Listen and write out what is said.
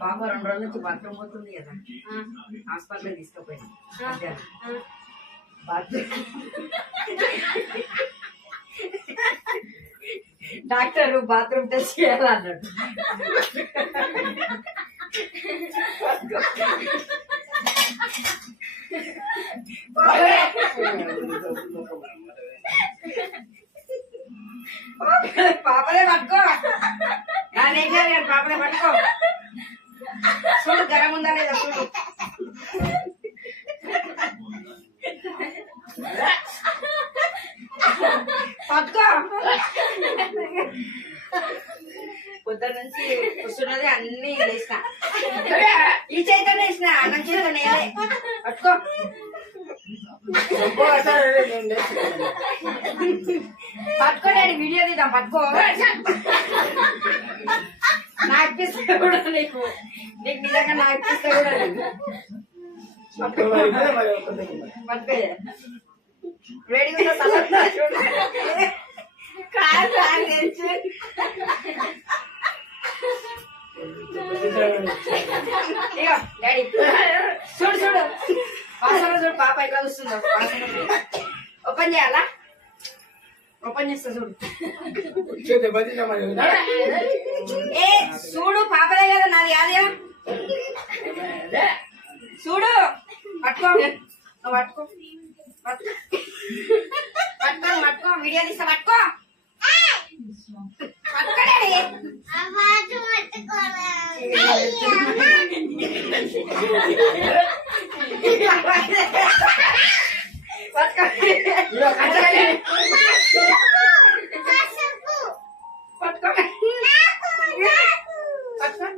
పాప 2 రోజుల నుంచి బాత్రూమ్ పోతుంది కదా, హాస్పిటల్ తీసుకుపోయింది. డాక్టర్ బాత్రూమ్ టెస్ట్ చేయాలన్నాడు. పాపలే పట్టుకో, పాపలే పట్టుకో. చూడు గరం ఉందా లేదా చూడు. పట్టుకో. పొద్దున్న నుంచి కూర్చున్నది అన్ని వేసిన, ఈ చైతన్య వేసిన అన్నం చేతనే పట్టుకో. పట్టుకోలేడు, వీడియో తీద్దాం. పట్టుకో. నాకు ఇస్తే కూడా నీకు నిజంగా నాకు ఇస్తే కూడా పట్టుకో. వేడిగా ఉందా చూడు. డాడీ చూడు చూడు వాసన చూడు. పాప ఎట్లా చూస్తుందో వాసన. ఓపెన్ చేయాలా? ఓపెన్ చేస్తా చూడు. ఏ చూడు, పాపదే కదా, నాది కాదే. చూడు. పట్టుకో, పట్టుకో, పట్టుకో, పట్టుకో, పట్టుకో. వీడియో తీస్తా. పట్టుకో, పట్టుకో డాడీ. పట్టుకో, పట్టుకో.